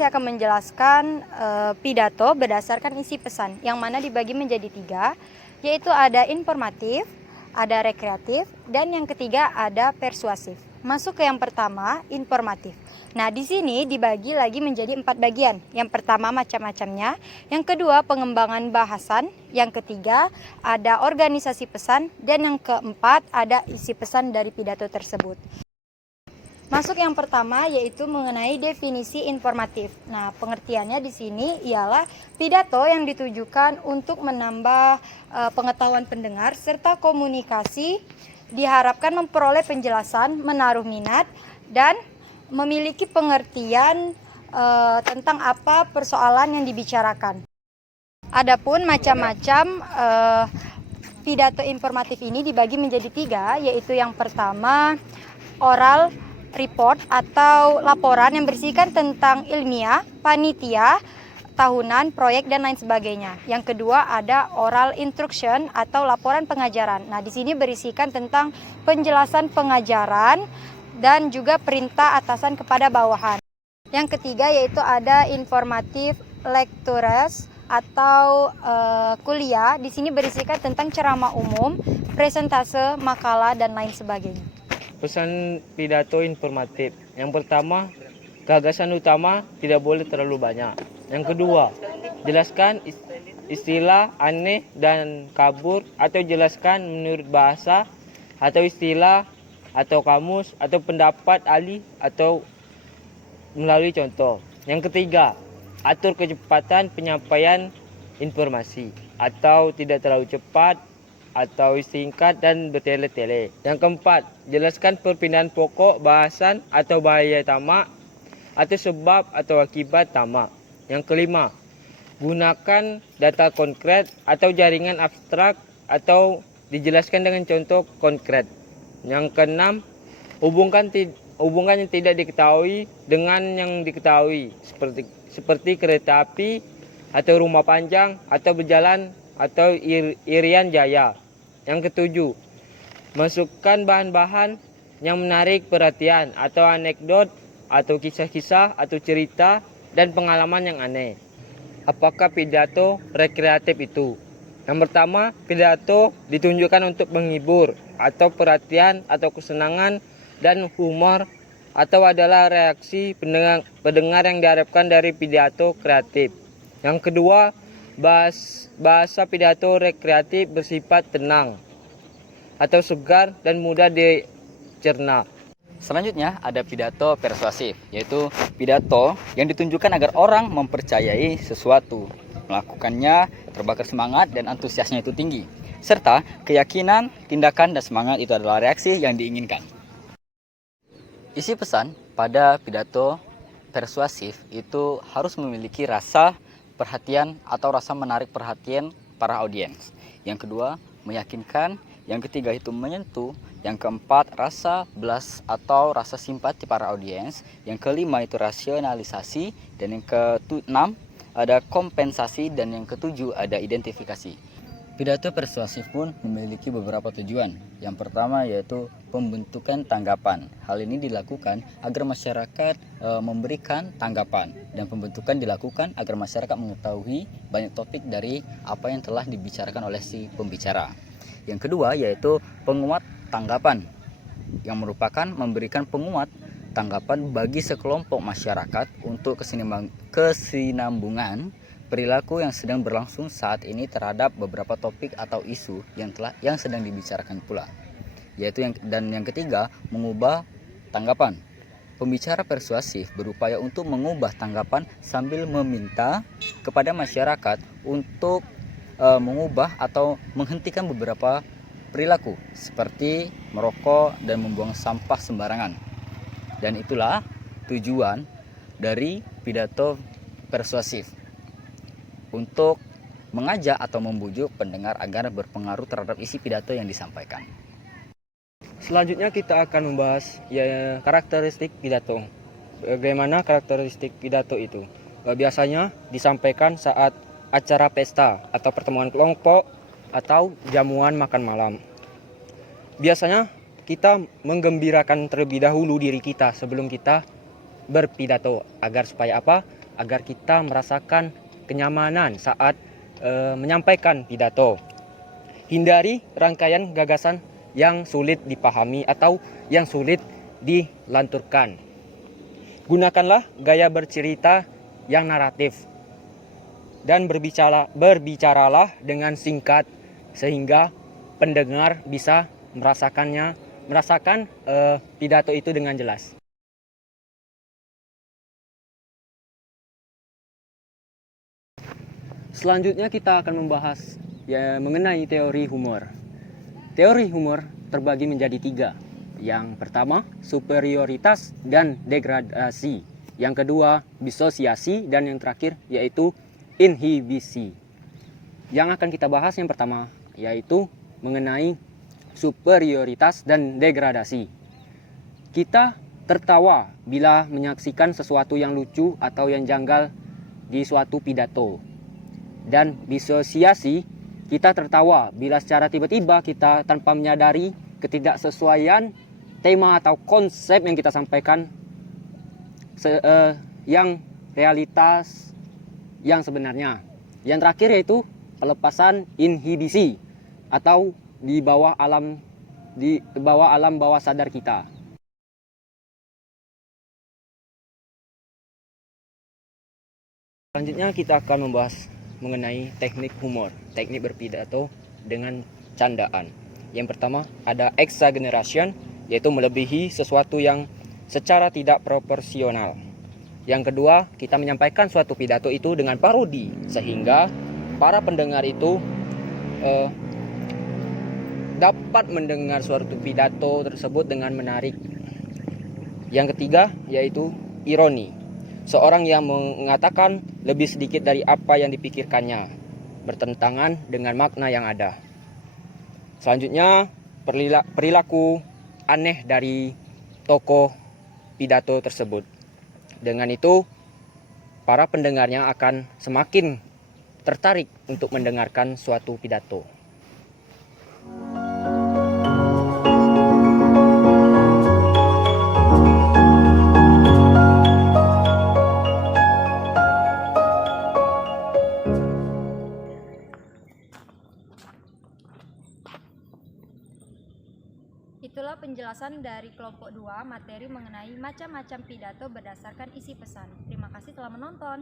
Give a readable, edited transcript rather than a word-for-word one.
saya akan menjelaskan pidato berdasarkan isi pesan, yang mana dibagi menjadi 3, yaitu ada informatif, ada rekreatif, dan yang ketiga ada persuasif. Masuk ke yang pertama, informatif. Nah, di sini dibagi lagi menjadi 4 bagian. Yang pertama macam-macamnya, yang kedua pengembangan bahasan, yang ketiga ada organisasi pesan, dan yang keempat ada isi pesan dari pidato tersebut. Masuk yang pertama yaitu mengenai definisi informatif. Nah, pengertiannya di sini ialah pidato yang ditujukan untuk menambah pengetahuan pendengar serta komunikasi, diharapkan memperoleh penjelasan, menaruh minat, dan memiliki pengertian tentang apa persoalan yang dibicarakan. Adapun macam-macam pidato informatif ini dibagi menjadi 3, yaitu yang pertama oral report atau laporan yang berisikan tentang ilmiah, panitia, tahunan, proyek, dan lain sebagainya. Yang kedua ada oral instruction atau laporan pengajaran. Nah, di sini berisikan tentang penjelasan pengajaran dan juga perintah atasan kepada bawahan. Yang ketiga yaitu ada informatif lectures atau kuliah. Di sini berisikan tentang ceramah umum, presentase, makalah, dan lain sebagainya. Pesan pidato informatif. Yang pertama, gagasan utama tidak boleh terlalu banyak. Yang kedua, jelaskan istilah aneh dan kabur atau jelaskan menurut bahasa atau istilah atau kamus atau pendapat ahli atau melalui contoh. Yang ketiga, atur kecepatan penyampaian informasi atau tidak terlalu cepat atau singkat dan bertele-tele. Yang keempat, jelaskan perpindahan pokok bahasan atau bahaya tamak atau sebab atau akibat tamak. Yang kelima, gunakan data konkret atau jaringan abstrak atau dijelaskan dengan contoh konkret. Yang keenam, hubungkan yang tidak diketahui dengan yang diketahui seperti kereta api atau rumah panjang atau berjalan atau Irian Jaya. Yang ketujuh, masukkan bahan-bahan yang menarik perhatian atau anekdot atau kisah-kisah atau cerita dan pengalaman yang aneh. Apakah pidato rekreatif itu? Yang pertama, pidato ditunjukkan untuk menghibur atau perhatian atau kesenangan dan humor atau adalah reaksi pendengar yang diharapkan dari pidato kreatif. Yang kedua, bahasa pidato rekreatif bersifat tenang atau segar dan mudah dicerna. Selanjutnya ada pidato persuasif, yaitu pidato yang ditunjukkan agar orang mempercayai sesuatu, melakukannya terbakar semangat dan antusiasnya itu tinggi, serta keyakinan, tindakan, dan semangat itu adalah reaksi yang diinginkan. Isi pesan pada pidato persuasif itu harus memiliki rasa perhatian atau rasa menarik perhatian para audiens. Yang kedua, meyakinkan. Yang ketiga itu menyentuh. Yang keempat, rasa belas atau rasa simpati para audiens. Yang kelima itu rasionalisasi. Dan yang keenam ada kompensasi. Dan yang ketujuh ada identifikasi. Pidato persuasif pun memiliki beberapa tujuan. Yang pertama yaitu pembentukan tanggapan. Hal ini dilakukan agar masyarakat memberikan tanggapan, dan pembentukan dilakukan agar masyarakat mengetahui banyak topik dari apa yang telah dibicarakan oleh si pembicara. Yang kedua yaitu penguat tanggapan, yang merupakan memberikan penguat tanggapan bagi sekelompok masyarakat untuk kesinambungan perilaku yang sedang berlangsung saat ini terhadap beberapa topik atau isu yang sedang dibicarakan pula. Yang ketiga, mengubah tanggapan. Pembicara persuasif berupaya untuk mengubah tanggapan sambil meminta kepada masyarakat untuk mengubah atau menghentikan beberapa perilaku seperti merokok dan membuang sampah sembarangan. Dan itulah tujuan dari pidato persuasif, untuk mengajak atau membujuk pendengar agar berpengaruh terhadap isi pidato yang disampaikan. Selanjutnya kita akan membahas karakteristik pidato. Bagaimana karakteristik pidato itu? Biasanya disampaikan saat acara pesta atau pertemuan kelompok atau jamuan makan malam. Biasanya kita menggembirakan terlebih dahulu diri kita sebelum kita berpidato, agar supaya apa? agar kita merasakan kenyamanan saat menyampaikan pidato. Hindari rangkaian gagasan yang sulit dipahami atau yang sulit dilanturkan. Gunakanlah gaya bercerita yang naratif dan berbicaralah dengan singkat sehingga pendengar bisa merasakan pidato itu dengan jelas. Selanjutnya kita akan membahas mengenai teori humor. Teori humor terbagi menjadi 3. Yang pertama, superioritas dan degradasi. Yang kedua, disosiasi, dan yang terakhir yaitu inhibisi. Yang akan kita bahas yang pertama yaitu mengenai superioritas dan degradasi. Kita tertawa bila menyaksikan sesuatu yang lucu atau yang janggal di suatu pidato. Dan disosiasi, kita tertawa bila secara tiba-tiba kita tanpa menyadari ketidaksesuaian tema atau konsep yang kita sampaikan yang realitas yang sebenarnya. Yang terakhir yaitu pelepasan inhibisi atau di bawah alam bawah sadar kita. Selanjutnya kita akan membahas mengenai teknik humor, teknik berpidato dengan candaan. Yang pertama ada exaggeration, yaitu melebihi sesuatu yang secara tidak proporsional. Yang kedua, kita menyampaikan suatu pidato itu dengan parodi, sehingga para pendengar itu dapat mendengar suatu pidato tersebut dengan menarik. Yang ketiga yaitu ironi. Seorang yang mengatakan lebih sedikit dari apa yang dipikirkannya, bertentangan dengan makna yang ada. Selanjutnya, perilaku aneh dari tokoh pidato tersebut. Dengan itu, para pendengarnya akan semakin tertarik untuk mendengarkan suatu pidato. Itulah penjelasan dari kelompok 2 materi mengenai macam-macam pidato berdasarkan isi pesan. Terima kasih telah menonton.